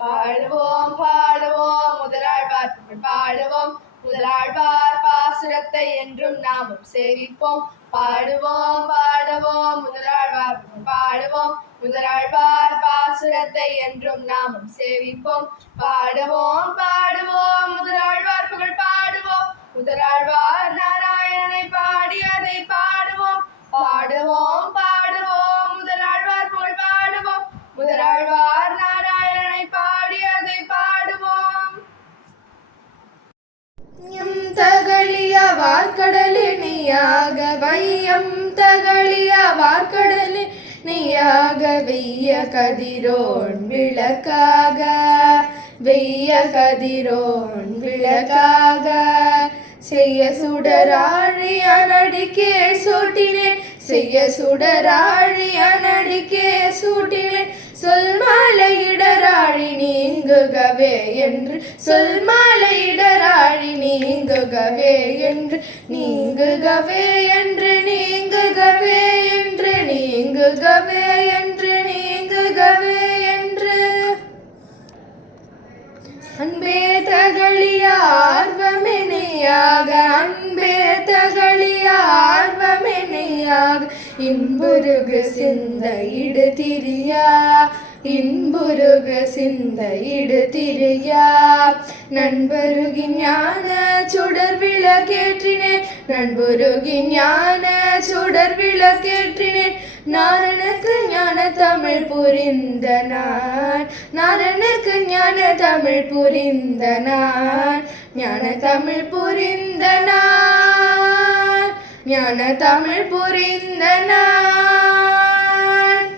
பாடுவோம் பாடுவோம் முதலாழ்வார் புகழ் பாடுவோம். முதலாழ்வார் பாசுரத்தை என்றும் நாமும் சேவிப்போம். பாடுவோம் பாடுவோம் முதலாழ்வார் புகழ் பாடுவோம். முதலாழ்வார் பாசுரத்தை என்றும் நாமும் சேவிப்போம். பாடுவோம் பாடுவோம் முதலாழ்வார் புகழ் பாடுவோம். முதலாழ்வார் நாராயணனை பாடியதை பாடுவோம். பாடுவோம் பாடுவோம் முதலாழ்வார் புகழ் பாடுவோம். முதலாழ்வார் நாராயணனை பாடியதை பாடுவோம். தகழிய வார்க்கடலினியாக வையம் தகழிய வார்க்கடலினியாக வெய்ய கதிரோன் விளக்காக வெய்ய கதிரோன் விளக்காக செய்ய சுடராழிய நடிக்கே சூட்டினேன் செய்ய சுடராழிய நடிக்கே சூட்டினேன் சொல் மாலையிடராழி நீங்குகவே என்று சொல் மாலையிடராழி நீங்குகவே என்று நீங்குகவே என்று நீங்குகவே என்று நீங்குகவே என்று நீங்குகவே என்று அன்பே தகழிய ஆர்வமெனையாக அன்பே தகழிய ஆர்வமெனையாக இன்புருகு சிந்த இடு திரியா இன்புருகு சிந்த இடு திரியா நண்பருகி ஞான சுடர் விளக்கேற்றினேன் நண்பருகி ஞான சுடர் விளக்கேற்றினேன் நாரணனுக்கு ஞான தமிழ் புரிந்த நான் நாரணனுக்கு ஞான தமிழ் புரிந்த நான் ஞான தமிழ் புரிந்த நான் ஞான தமிழ் புரிந்த நான்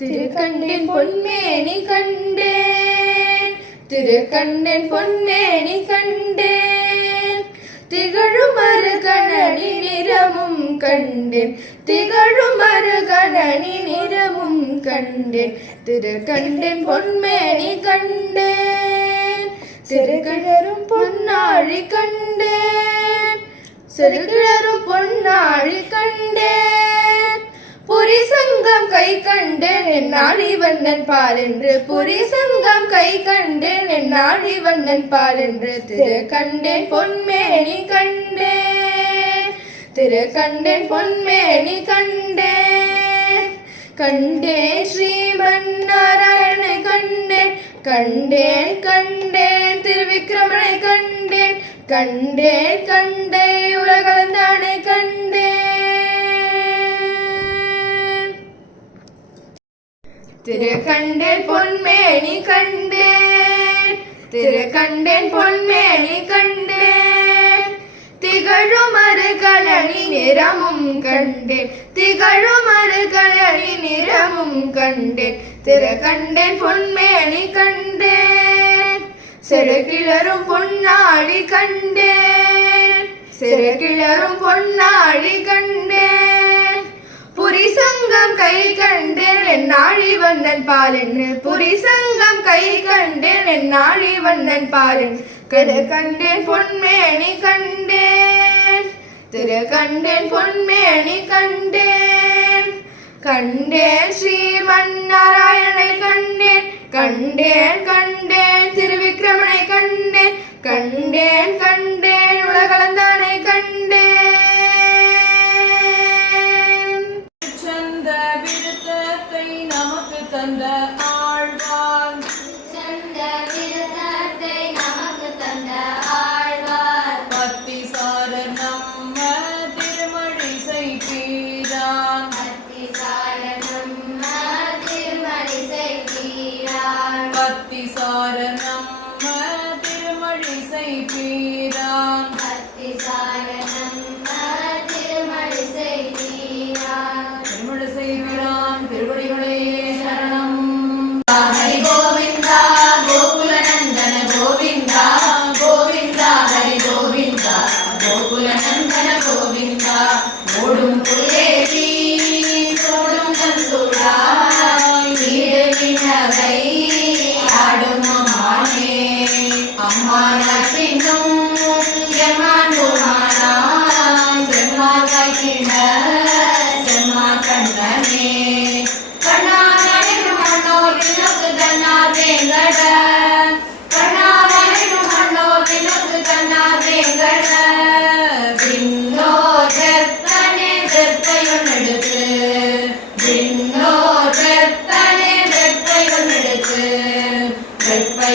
திருக்கண்டேன் பொன்மேனி கண்டேன் திருக்கண்டேன் பொன்மேனி கண்டேன் திகழும் அருகணனி நிறமும் கண்டேன் திகழும் அருகணனி நிறமும் கண்டேன் திருக்கண்டேன் பொன்மேனி கண்டேன் சிறுகிழரும் பொன்னாழி கண்டேன் சிறுகிழரும் பொன்னாழி கண்டேன் புரி சங்கம் கை கண்டேன் என் நாழி வண்ணன் பாலென்று புரி சங்கம் கை கண்டேன் என் நாழி வண்ணன் பாலென்று திருக்கண்டேன் பொன்மேனி கண்டேன் திருக்கண்டேன் பொன்மேனி கண்டேன் கண்டேன் ஸ்ரீமன் நாராயணனை கண்டேன் கண்டேன் கண்டேன் திருவிக்கிரமனை கண்டேன் கண்டேன் கண்டேன் உலகளந்தானை கண்டேன் திருக்கண்டேன் பொன்மேனி கண்டேன் திருக்கண்டேன் பொன்மேனி கண்டேன் திகழும் அருகணனி நிறமும் கண்டேன் திகழும் அருகணனி நிறமும் கண்டேன் திருக்கண்டேன் பொன்மேனி கண்டேன் சிறுகிழரும் பொன்னாழி கண்டேன் சிறுகிழரும் பொன்னாழி கண்டேன் புரி சங்கம் கை கண்டேன் என் நாழி வண்ணன் பாலென்று புரி சங்கம் கை கண்டேன் என் நாழி வண்ணன் பாலென் திருக்கண்டேன் பொன்மேனி கண்டேன் திருக்கண்டேன் பொன்மேனி கண்டேன் கண்டேன் ஸ்ரீமன் நாராயணனை கண்டேன் கண்டேன் கண்டேன் திருவிக்கிரமனை கண்டேன் கண்டேன் கண்டேன் உலகளந்தானை கண்டேன் சந்த விருத்தத்தை நமக்கு தந்த ஆழ்வார் சந்த விருத்தத்தை நமக்கு தந்த ஆழ்வார் பத்தி சாரர் நம்ம திருமழிசை பீரான் பத்தி சார நம்ம திருமழிசை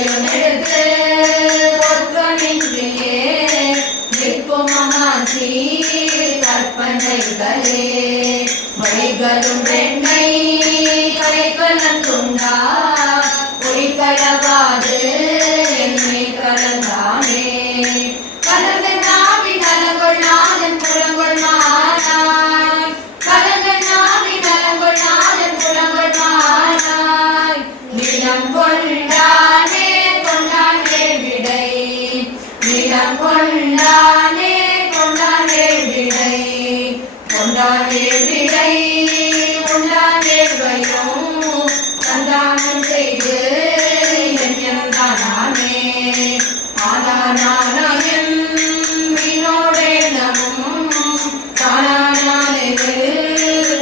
கையிலும் எடுத்து பொருத்தமின்றியே நிற்கும் அம்மாச்சி கற்பனைகளே வைகளும் வெண்ணை கைகலந்துண்டா பொய்களவாது என்னை கலந்தானே கலந்த நாவி நலங்கொள் நாதன் புலங்கொள் மானாய் கலந்த நாவி நலங்கொள் நாதன் புலங்கொள் மானாய் நிலம் கொண்டானே கொண்டானே விடை நிலம் கொண்டானே கொண்டானே விடை கொண்டானே விடை கொண்டானே வயம் சந்தானம் செய்து எண்ணந்தானே ஆனானானயன் வினோடே நமும் காணானானது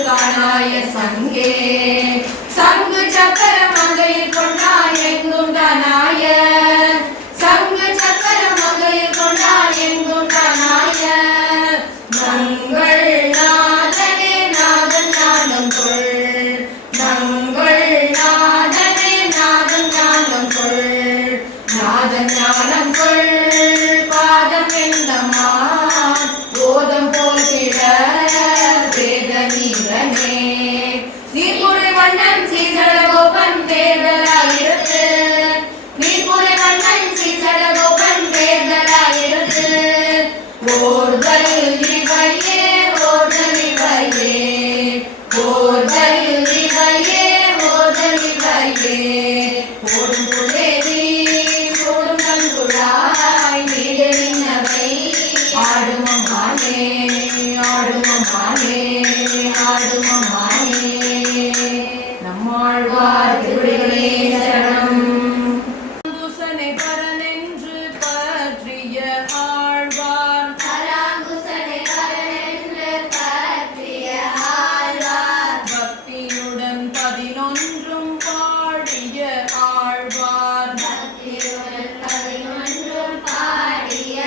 காணாய சங்கே சங்கு சக்கர மங்கையில் கொண்டான் எங்கும் தானாய சங்கு சக்கர மங்கையில் கொண்டான் எங்கும் தானாய மங்கள் நாதனே நாதன் ஞானம் கொள் மங்கள் நாதனே நாதன் ஞானம் கொள் நாதன் ஞானம் கொள் பாதம் என்னம்மா போதம் போல்கிட வேத நீரனே நீர்முறை வண்ணன் சீசட கோபன் தேர்தலாயிருந்து நீர்முறை வண்ணன் சீசட கோபன் தேர்தலாயிருந்து ஓர்தல் இவையே ஓர்தல் இவையே ஓர்தல் இவையே ஓர்தல் இவையே ஓடும் புலேரி ஓடும் கண்குழாய் நீடலினவை ஆடுமம்மானே ஆடுமம்மானே ஆடுமம்மானே நம்மாழ்வார் திருவடிகளே சரணம் துசனை பரனென்று பற்றிய ஆழ்வார் பராங்குசனை வரனென்று பற்றிய ஆழ்வார் பக்தியுடன் 11 பாடிய ஆழ்வார் பக்தியுடன் 11 பாடிய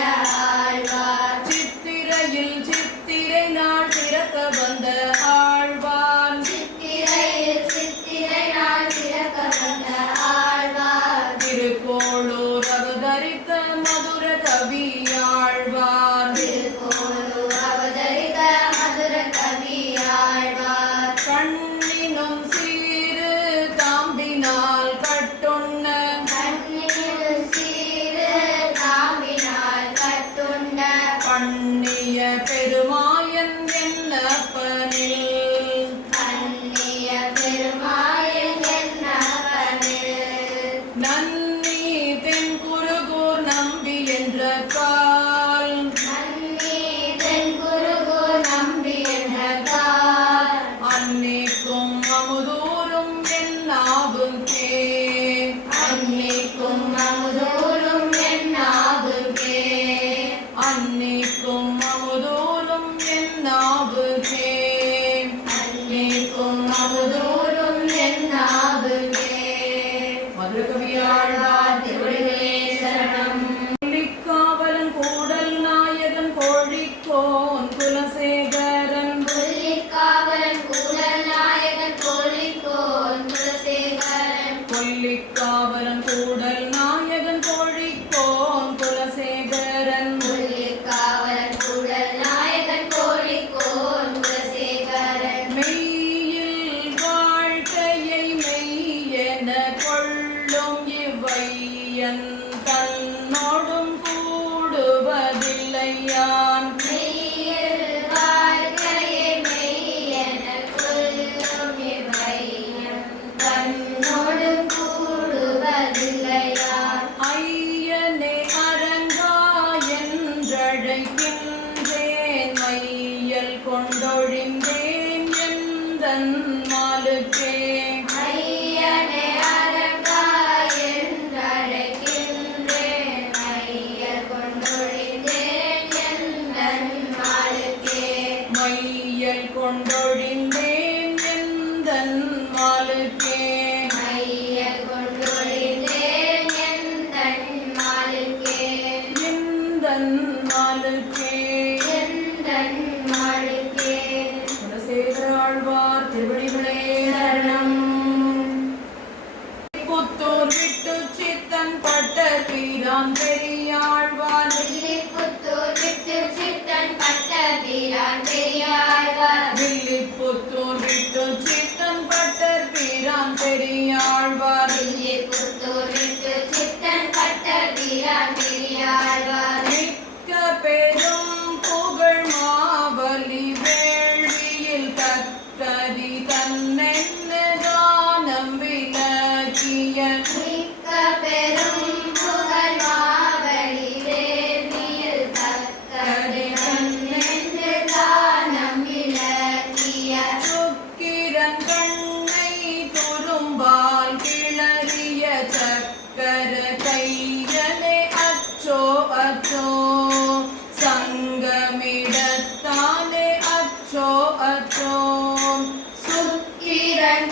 ஆழ்வார் சித்திரையில் சித்திரை நாள் பிறக்க வந்த ஆழ்வார் சித்திரையில் சித்திரை நாள் பிறக்க வந்த ஆழ்வார் திருக்கோளூர் அவதரித்த மதுர கவி ஆழ்வார் திருக்கோளூர் அவதரித்த மதுர கவி ஆழ்வார் கண்ணினும் சீரு காம்பினால் கட்டுண்ண கண்ணில் சீரு காம்பினால் கட்டுண்ட பண்ணிய பெருமாயன் என்னப்பனில் கண்ணிய பெருமாயன் என்னவனில் நன்னி தென்குருகூர் நம்பி என்ற கால் நன்னி தென்குருகு நம்பி என்றார் அன்னிக்கும் அமுதூரும் என்னாவுக்கே அன்னிக்கும் அமுதூரும் என்னாவுக்கே அன்னிக்கும் அமுதூரும் என்னாவுக்கே அன்னிக்கும் அமுதூரும் என்னாவுக்கே மதுரகவி ஆழ்வார் திருவடிகளே சரணம் புலிக்காவலன் கூடல் நாயகன் கோழிக்கோன் குலசேகரன் புள்ளிக்காவலன் கூடல் நாயகன் கோழிக்கோன் குலசேகரன் கொல்லிக்காவலன் கூடல் நாயகன் கோழிக்கோன் குலசேகரன் புள்ளிக்காவலன் கூடல் நாயகன் கோழிக்கோன் குலசேகரன் மெய்யில் வாழ்க்கையை மெய்யென கொள்ளும் இவையன் தன்னோடும் கூடுவதில்லையான் மெய்யில் வாழ்க்கையை மெய்யெனக் கொள்ளும் இவையன் தன்னோடு கூடுவதில்லையான் ஐயனே அரங்கா என்றழைக்கின்றேன் மையல் கொண்டொழிந்தேன் எந்தன் மாலுக்கே ஐயனே அரங்கா பிரான் பெரியாழ்வார் வில்லிபுத்தூர் விட்டு சித்தன் பட்ட வீரான் பெரியாழ்வார் வில்லிபுத்தூர் விட்டு சித்தன் பட்டர் பிரான் பெரியாழ்வார் வில்லிபுத்தூர் விட்டு சித்தன் பட்ட வீரான் பெரியாழ்வார் மிக்க பெரும் புகழ் மாவலி வேள்வியில் தக்கதி தன்னென்ன தானம் விளக்கிய மிக்க பெரும் புகழ் மாவலி வேள்வியில் தக்கது நன்னென்று தானம் விளக்கிய சுக்கிரன் கண்ணை துரும்பால் கிளறிய சக்கர கையனே அச்சோ அச்சோ சங்கமிடத்தானே அச்சோ அச்சோ சுக்கிரன்